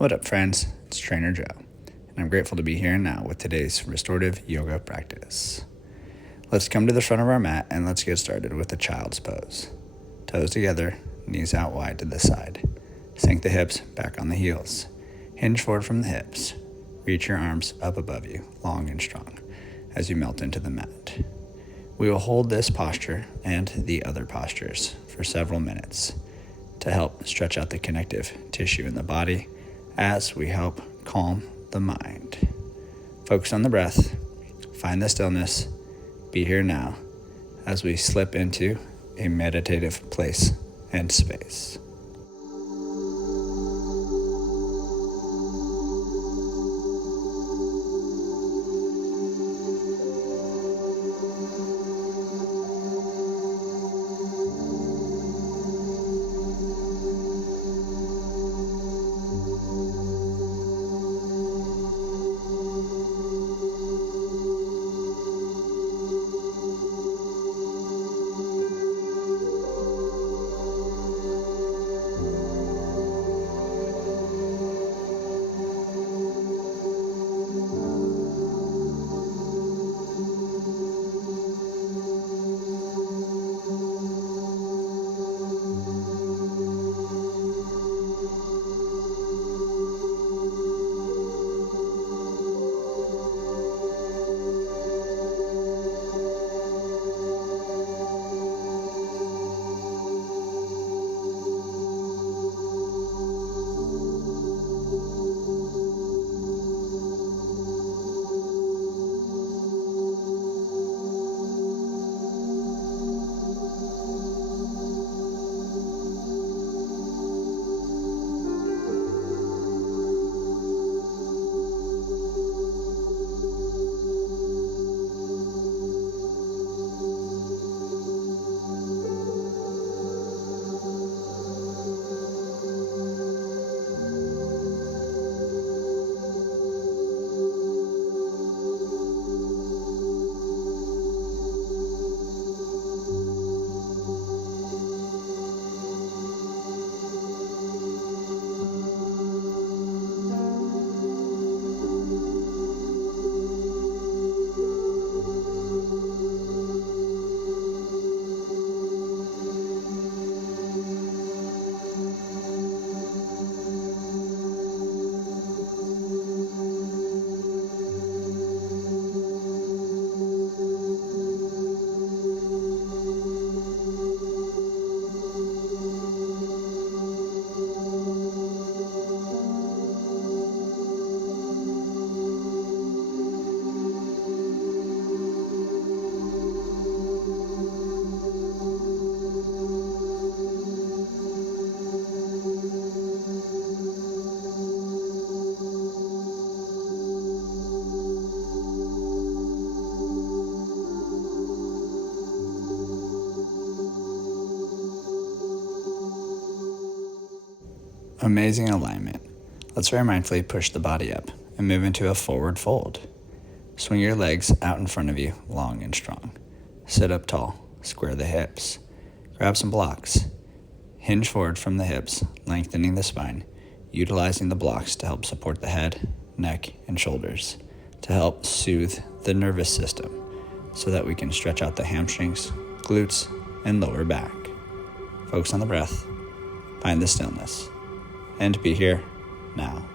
What up, friends? It's Trainer Joe, and I'm grateful to be here now with today's restorative yoga practice. Let's come to the front of our mat and let's get started with the child's pose. Toes together, knees out wide to the side. Sink the hips back on the heels. Hinge forward from the hips. Reach your arms up above you, long and strong, as you melt into the mat. We will hold this posture and the other postures for several minutes to help stretch out the connective tissue in the body as we help calm the mind. Focus on the breath, find the stillness, be here now as we slip into a meditative place and space. Amazing alignment. Let's very mindfully push the body up and move into a forward fold. Swing your legs out in front of you, long and strong. Sit up tall, square the hips. Grab some blocks. Hinge forward from the hips, lengthening the spine, utilizing the blocks to help support the head, neck, and shoulders, to help soothe the nervous system so that we can stretch out the hamstrings, glutes, and lower back. Focus on the breath, find the stillness, and be here now.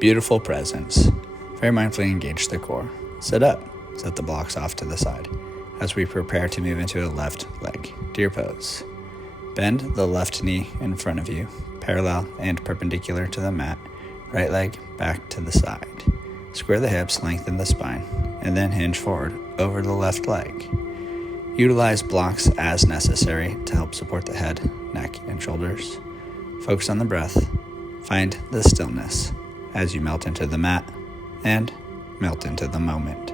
Beautiful presence. Very mindfully engage the core. Sit up. Set the blocks off to the side as we prepare to move into a left leg deer pose. Bend the left knee in front of you, parallel and perpendicular to the mat. Right leg back to the side. Square the hips, lengthen the spine, and then hinge forward over the left leg. Utilize blocks as necessary to help support the head, neck, and shoulders. Focus on the breath. Find the stillness as you melt into the mat and melt into the moment.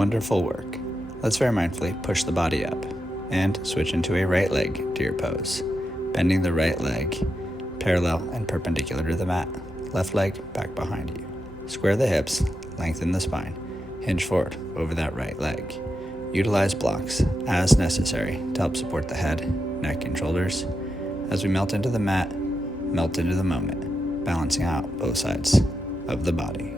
Wonderful work. Let's very mindfully push the body up and switch into a right leg deer pose, bending the right leg parallel and perpendicular to the mat. Left leg back behind you. Square the hips, lengthen the spine, hinge forward over that right leg. Utilize blocks as necessary to help support the head, neck, and shoulders. As we melt into the mat, melt into the moment, balancing out both sides of the body.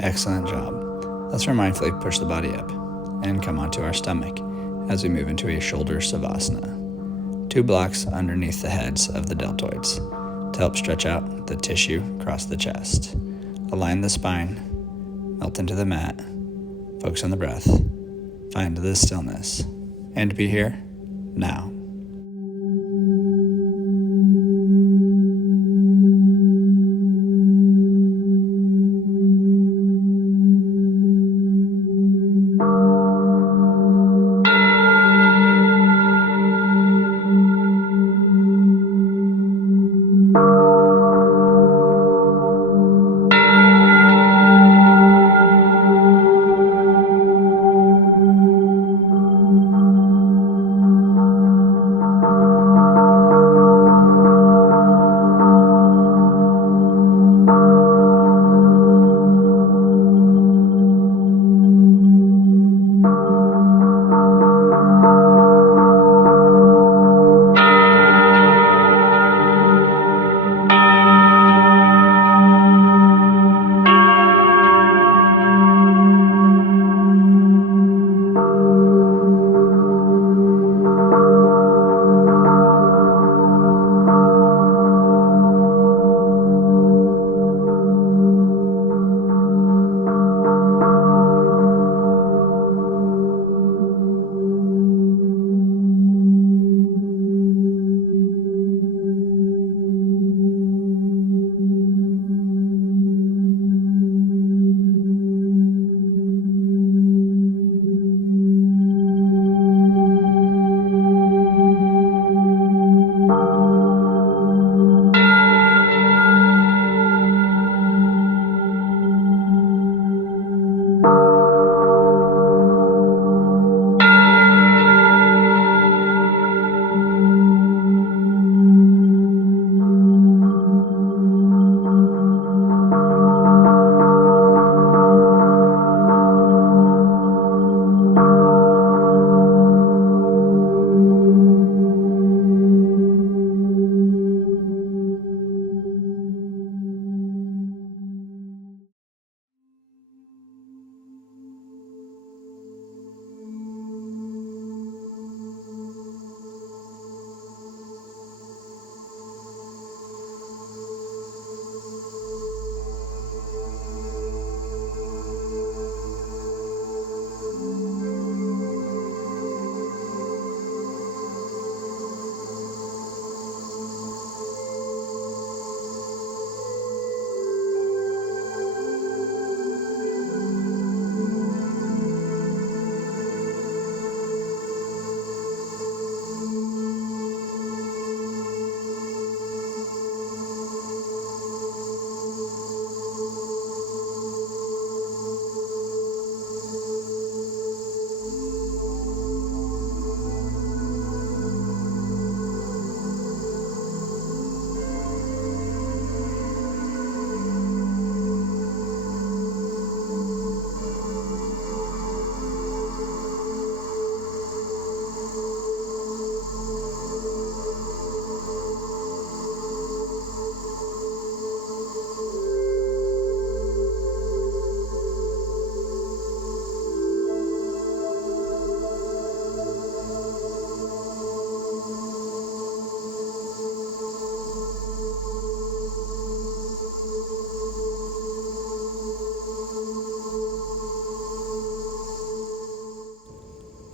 Excellent job. Let's more mindfully push the body up and come onto our stomach as we move into a shoulder savasana. 2 blocks underneath the heads of the deltoids to help stretch out the tissue across the chest. Align the spine, melt into the mat, focus on the breath, find the stillness, and be here now.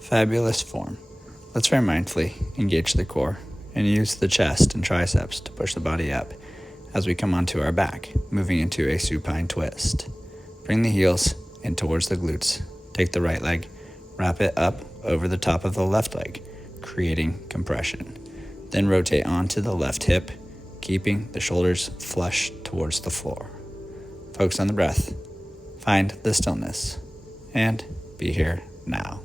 Fabulous form. Let's very mindfully engage the core and use the chest and triceps to push the body up as we come onto our back, moving into a supine twist. Bring the heels in towards the glutes. Take the right leg, wrap it up over the top of the left leg, creating compression. Then rotate onto the left hip, keeping the shoulders flush towards the floor. Focus on the breath, find the stillness, and be here now.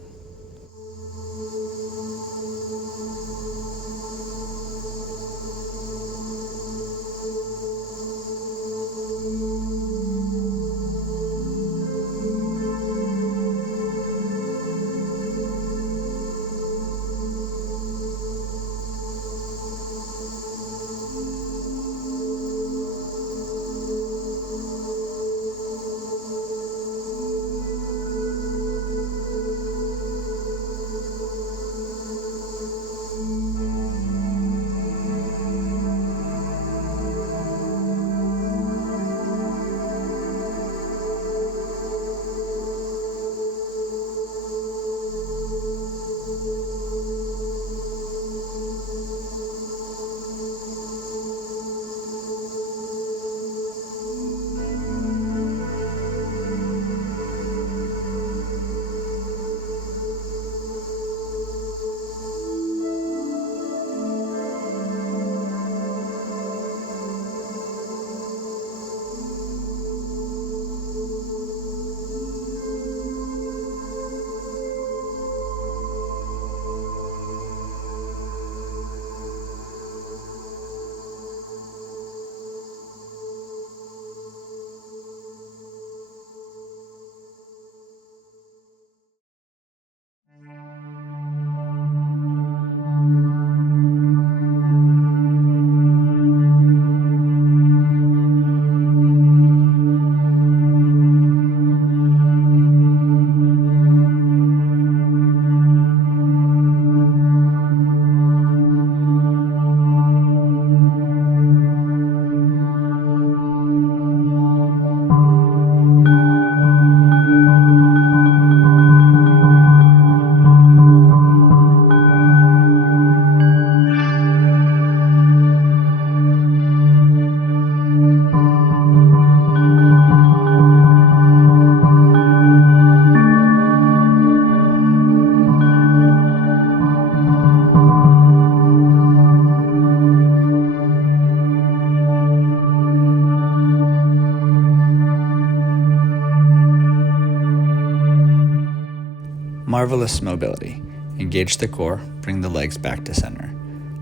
Marvelous mobility. Engage the core, bring the legs back to center.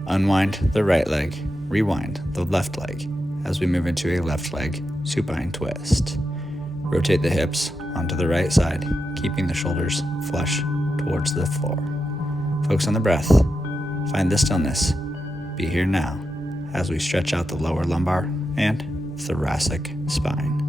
Unwind the right leg, rewind the left leg as we move into a left leg supine twist. Rotate the hips onto the right side, keeping the shoulders flush towards the floor. Focus on the breath. Find the stillness. Be here now as we stretch out the lower lumbar and thoracic spine.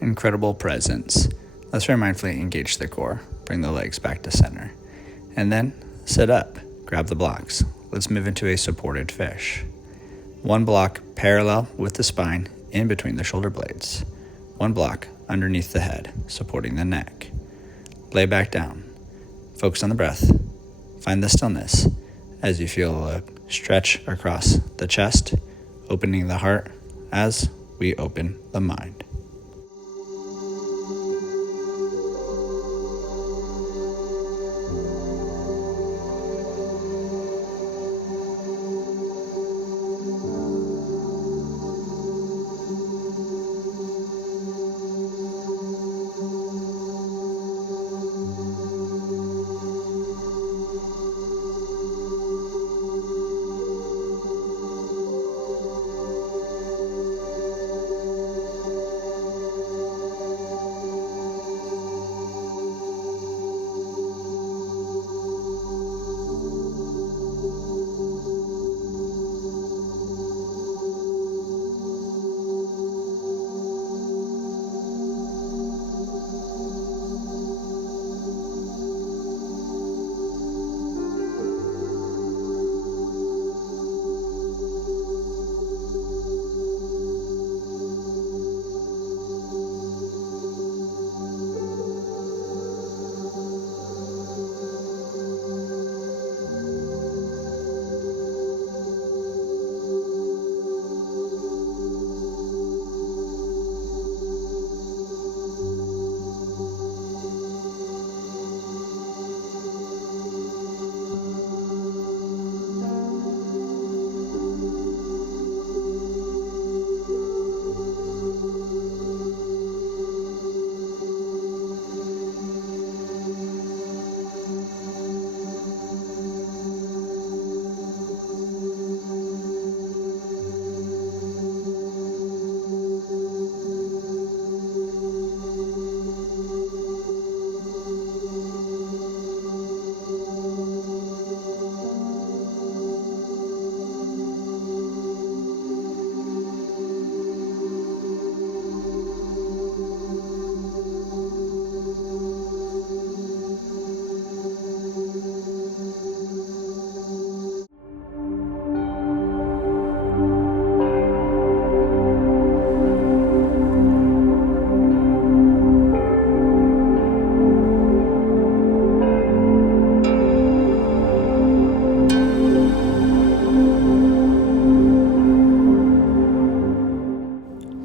Incredible presence. Let's very mindfully engage the core, bring the legs back to center, and then sit up, grab the blocks. Let's move into a supported fish. One block parallel with the spine in between the shoulder blades. One block underneath the head, supporting the neck. Lay back down. Focus on the breath. Find the stillness as you feel a stretch across the chest, opening the heart as we open the mind.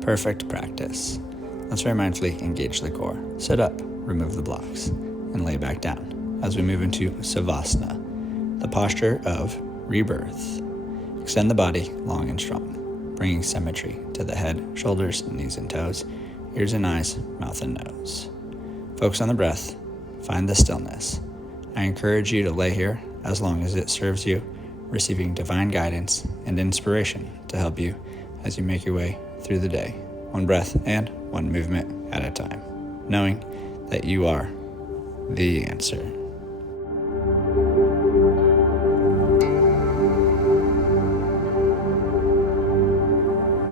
Perfect practice. Let's very mindfully engage the core. Sit up, remove the blocks, and lay back down as we move into Savasana, the posture of rebirth. Extend the body long and strong, bringing symmetry to the head, shoulders, knees and toes, ears and eyes, mouth and nose. Focus on the breath. Find the stillness. I encourage you to lay here as long as it serves you, receiving divine guidance and inspiration to help you as you make your way through the day, one breath and one movement at a time, knowing that you are the answer.